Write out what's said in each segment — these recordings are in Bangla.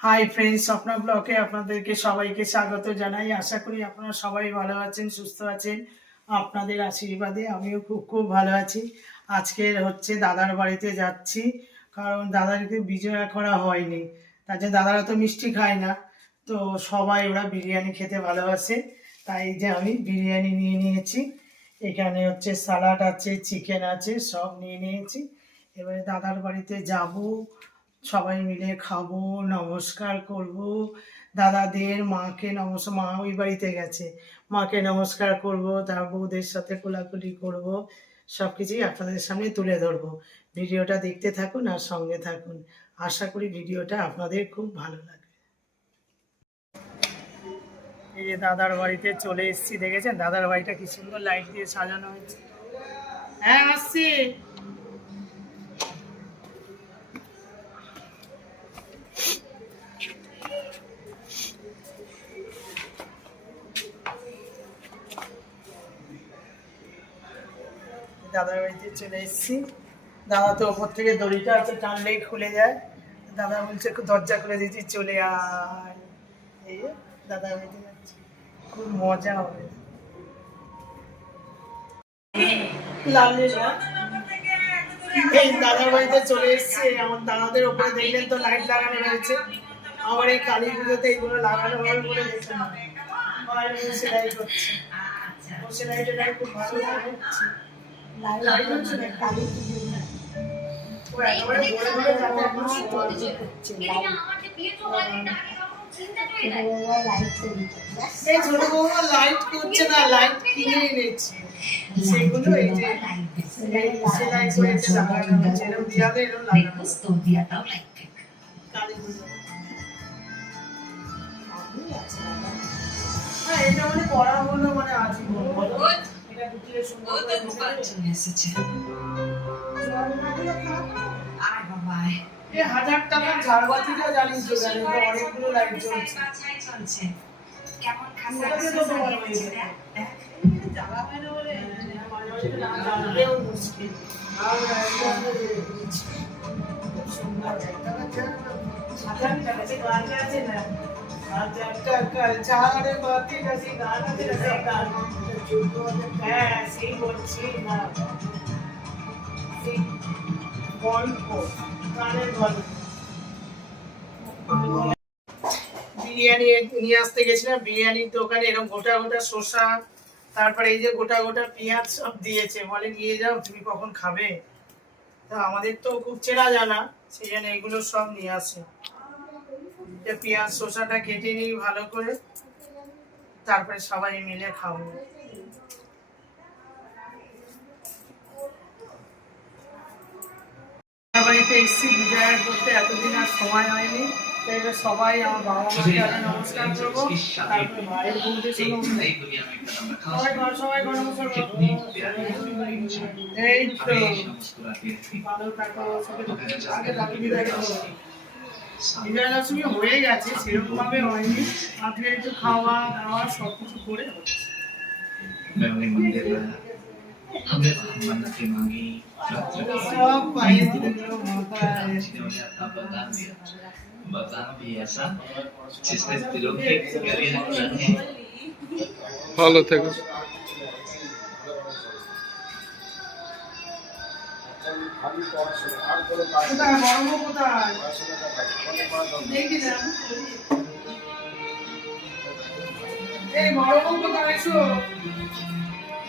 হাই ফ্রেন্ডস, স্বপ্না ব্লকে আপনাদেরকে সবাইকে স্বাগত জানাই। আশা করি আপনারা সবাই ভালো আছেন, সুস্থ আছেন। আপনাদের আশীর্বাদে আমিও খুব খুব ভালো আছি। আজকে হচ্ছে দাদার বাড়িতে যাচ্ছি, কারণ দাদাকে বিজয়া করা হয়নি। তার জন্য দাদারা তো মিষ্টি খায় না, তো সবাই ওরা বিরিয়ানি খেতে ভালোবাসে, তাই যে আমি বিরিয়ানি নিয়ে নিয়েছি। এখানে হচ্ছে স্যালাড আছে, চিকেন আছে, সব নিয়ে নিয়েছি। এবারে দাদার বাড়িতে যাব, সবাই মিলে খাবো, নমস্কার করব দাদাদের। মাকে নমস্কার, মা ওই বাড়িতে গেছে, মাকে নমস্কার করব, তার বউদের সাথে কোলাকুলি করব, সব কিছুই আপনাদের সামনে তুলে ধরবো। ভিডিওটা দেখতে থাকুন আর সঙ্গে থাকুন। আশা করি ভিডিওটা আপনাদের খুব ভালো লাগবে। এই যে দাদার বাড়িতে চলে এসেছি, দেখেছেন দাদার বাড়িটা কি সুন্দর লাইট দিয়ে সাজানো হয়েছে। হ্যাঁ, আসছি। দাদার বাড়িতে চলে এসেছি। দাদা তো ওপর থেকে দড়িটা আছে, টানলেই খুলে যায়। দাদা বলছে দরজা খুলে দিয়েছি, চলে আয়। এই যে দাদার বাড়িতে যাচ্ছি, খুব মজা হবে। এই দাদার বাড়িতে চলে এসছে। আমার দাদাদের ওপরে দেখলেন তো লাইট লাগানো রয়েছে। আমার এই কালী পুজোতে এইগুলো লাগানো হবে বলে দেখে না, সেলাই করছে। ও সেলাইটা খুব ভালো হচ্ছে। লাইট হচ্ছে না, কালী পুজো ছোট বৌমা লাইট করছে না, লাইট কিনে এনেছি, সেগুলো এই যে সেলাই করেছে লাগানো হচ্ছে, এরকম দিয়ালে এরকম লাগানো। কালী পুজো হ্যাঁ, এটা মানে করা হলো মানে আজই বলো, এটা গুটিয়ে সুন্দর করে এসেছে। আর বাবা এই 1000 টাকার ঝাড়বাতিটা জানিস তো, জানি তো অনেকগুলো লাইট জ্বলছে। কেমন খাসা তো তোমার হয়েছে জ্বালা হয় না বলে না জ্বালালেও মুশকিল। আর সুন্দর একটা 1000 টাকা সে গান আছে না, 1000 টাকার ঝাড়বাতি কাছে গান আছে না, সেই গান। হ্যাঁ, সেই বলছি না, সেই গল্প, গানের গল্প। বিরিয়ানি নিয়ে আসতে গেছিলাম, বিরিয়ানির দোকানে এরকম গোটা গোটা শসা, তারপরে এই যে গোটা গোটা পেঁয়াজ সব দিয়েছে, বলে নিয়ে যাও, তুমি কখন খাবে। তো আমাদের তো খুব চেনা জানা, সেই জন্য এগুলো সব নিয়ে আসে। পেঁয়াজ শসাটা কেটে নিই ভালো করে, তারপরে সবাই মিলে খাবো। বাড়িতে এসেছি বিজয়া করতে, এতদিন আর সময় হয়নি, তাই এবার সবাই আমার বাবা মাকে আগে নমস্কার করবো, তারপরে ভাইয়ের বউদের সঙ্গে সবাই নমস্কার করবো। এই তো ভালো থাকো, আগে দাদু বিদায় করবো। বিজয়া দশমী হয়ে গেছে, সেরকম ভাবে হয়নি, আজকে একটু খাওয়া দাওয়া সবকিছু করে হচ্ছে। हमने मन्नतें मांगी, बता भी ऐसा जिसने दिलों के गलियां बनाई। ভালো থেকো।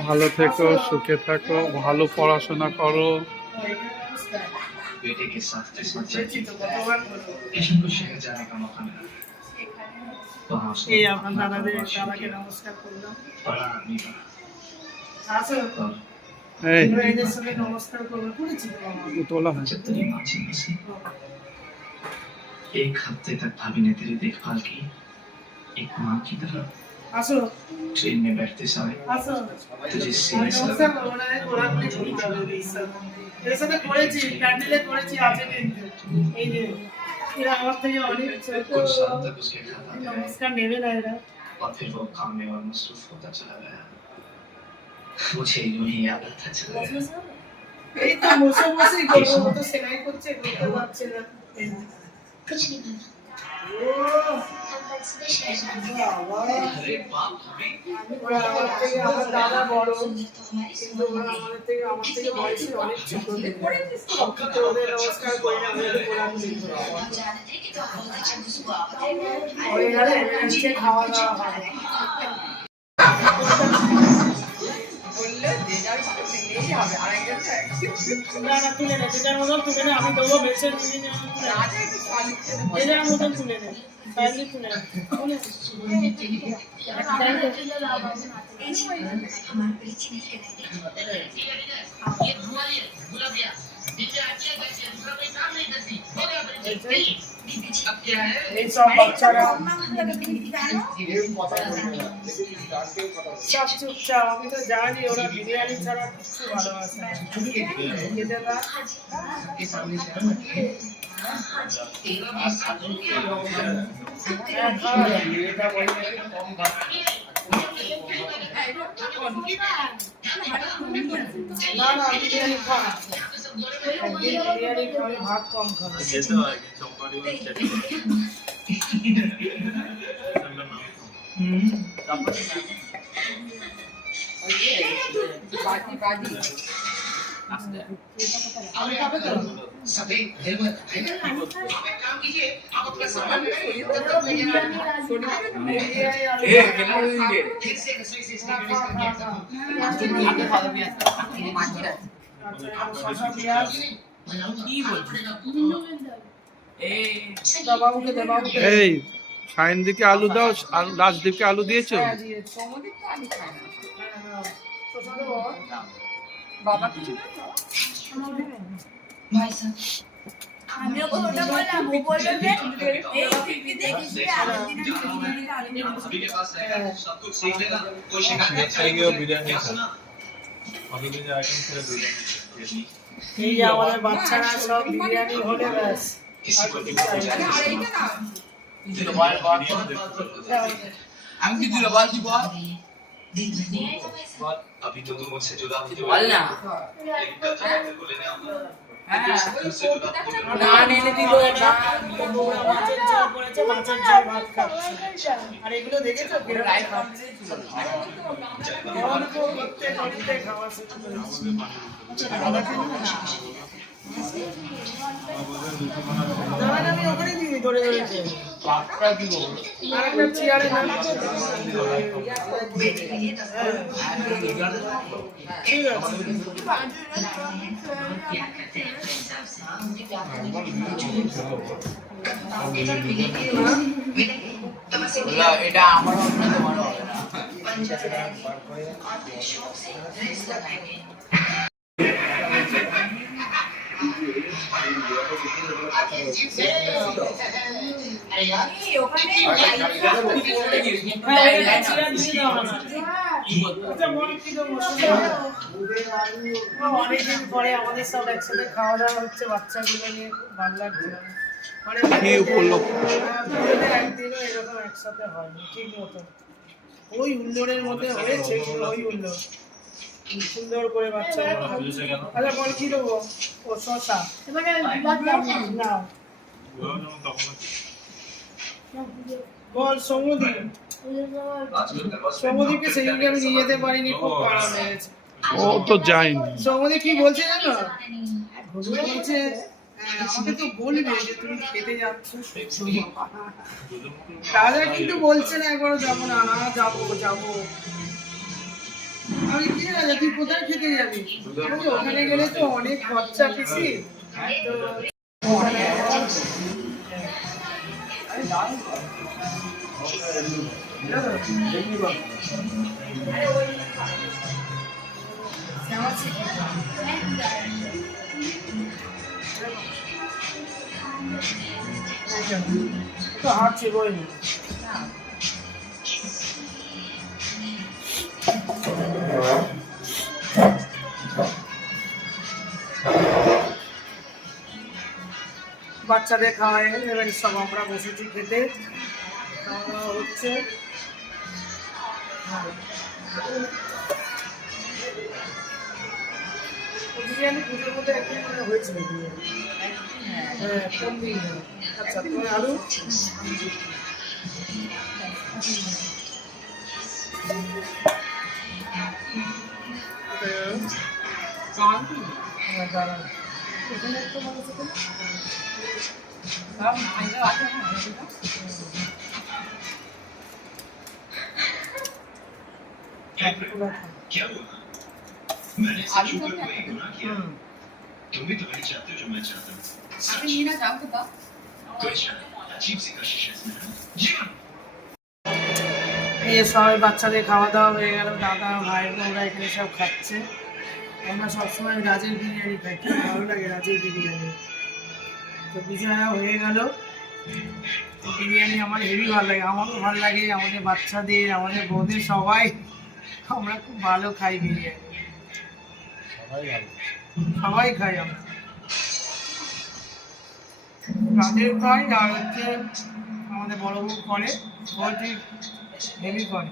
ভালো থেকো, সুখে থাকো, ভালো পড়াশোনা করো। बेटे के साथ किस्मत चलती किशन को शहर जाने का मौका मिला। वहाँ उसने बड़ा आदमी बना। जब तेरी माँ जिंदा थी, एक हफ्ते तक भाभी ने तेरी देखभाल की, एक माँ की तरह। ट्रेन में बैठते समय तुझे सीने से लगा এর সাথে করেছি, প্যান্ডেলে করেছি, আছে কিন্তু এই যে এরা আমার থেকে অনেক कुछ साल तक उसके खाता गया নমস্কার নেবে না এরা। और फिर वो काम में और मसरूफ होता चला गया। मुझे यूं ही याद आता चला गया। এই তো বসে বসেই করবো, তো সেলাই করছে, করতে পারছে না। कुछ नहीं আমার থেকে আমার দাদা বড়, কিন্তু ওরা আমার থেকে বয়সে অনেক ছোট। তো ওদের নমস্কার করি না, আমি ওদের প্রণাম করি। ওই ঘরে এমএনএসকে খাওয়া দাওয়া হয়। না না, তুলে নে, যেটার মতন তুলে নে, আমি দেবো বেছে নিয়ে নিয়ে যেটার মতন তুলে নে, তাহলে তুলে নে, তুলে এই সব বাচ্চারা সব চুপচাপ। আমি তো জানি ওরা বিরিয়ানি ছাড়া কিছু ভালোবাসে না। খেতে না না না, বিরিয়ানি খা, বিরিয়ানি খাবে, ভাত কম খাবে। এই সায়নদীপকে আলু দাও, রাজদীপকে আলু দিয়েছো? বাবা কিছু আমি ওকে ওটা বললাম, ও বললো যে এই টিভি দেখিস আলাদা अभी के पास रहेगा सब कुछ सीख लेगा कोई शिकायत बिरयानी अभी के आइटम से बिरयानी এই যে আমাদের বাচ্চারা সব বিরিয়ানি হলে ব্যাস। किसी को भी আমি কি দিল বল কি বল अभी तो तुम मुझसे जुदा हो বল না लेकिन कल जब मैं तेरे को लेने आऊंगा হ্যাঁ तुमसे जुदा हो না এনে দিল না ওরা মাছের ঝোল করেছে, মাছের ঝোল ভাত খাচ্ছে। আর এগুলো দেখেছো কিরকম রাইট খাচ্ছে? অল্প করতে করতে খাওয়া শুরু করেছে। দাঁড়ান, আমি ওখানে দিই ধরে ধরেছে। পাকটা দিব আর একটা চেয়ারে না ঠিক আছে। বললো এটা আমার হবে না তোমার হবে না অনেকদিন পরে আমাদের সব একসাথে খাওয়া দাওয়া হচ্ছে, বাচ্চাগুলো নিয়ে খুব ভালো লাগছে। কি উপলক্ষ? একদিনও এরকম একসাথে হয়নি ঠিক মতো। ওই হুল্লোড়ের মধ্যে হয়েছে, ওই হুল্লোড় সুন্দর করে বাচ্চা। আচ্ছা বল কি দেবো? ও শশা না, বল সমুদ্র। সমুদ্রকে সেদিনকে আমি নিয়ে যেতে পারিনি, খুব খারাপ লেগেছে। ও তো যায়নি। সমুদ্র কি বলছে জানো? বলছে আমাকে তো বলবে যে তুমি খেতে যাচ্ছ, দাদা কিন্তু বলছে না একবারও যাবো না। না যাবো যাবো। আমি কি জানি তুই কোথায় খেতে যাবি? ওখানে গেলে তো অনেক খরচা পিসি। তো হাত ছিড়বই না। বাচ্চাদের খাওয়াই এবার সব আমরা বসেছি খেতে, খাওয়া দাওয়া হচ্ছে। বিরিয়ানি পুজোর মধ্যে একদিন মনে হয়েছিল বিরিয়ানি। হ্যাঁ কোন দিন আচ্ছা তুমি আলু দাঁড়ান এখানে একটু ভালো থেকে क्या हुआ मैंने सच में कोई गुनाह किया तुम भी तो वही चाहते हो जो मैं चाहता हूँ सच कोई अजीब सी कशिश है इसमें जी हाँ এই সবাই বাচ্চাদের খাওয়া দাওয়া হয়ে গেল, দাদা ভাইয়ের বউরা এখানে সব খাচ্ছে। আমরা সবসময় রাজের বিরিয়ানি খাই, খুব ভালো লাগে রাজের বিরিয়ানি। তো বিজয়া হয়ে গেল, বিরিয়ানি আমার হেভি ভালো লাগে, আমারও ভালো লাগে, আমাদের বাচ্চাদের, আমাদের বউদের সবাই আমরা খুব ভালো খাই বিরিয়ানি, সবাই খাই আমরা। রাজের খাই আর হচ্ছে আমাদের বড় বউ করে, ও ঠিক হেভি করে।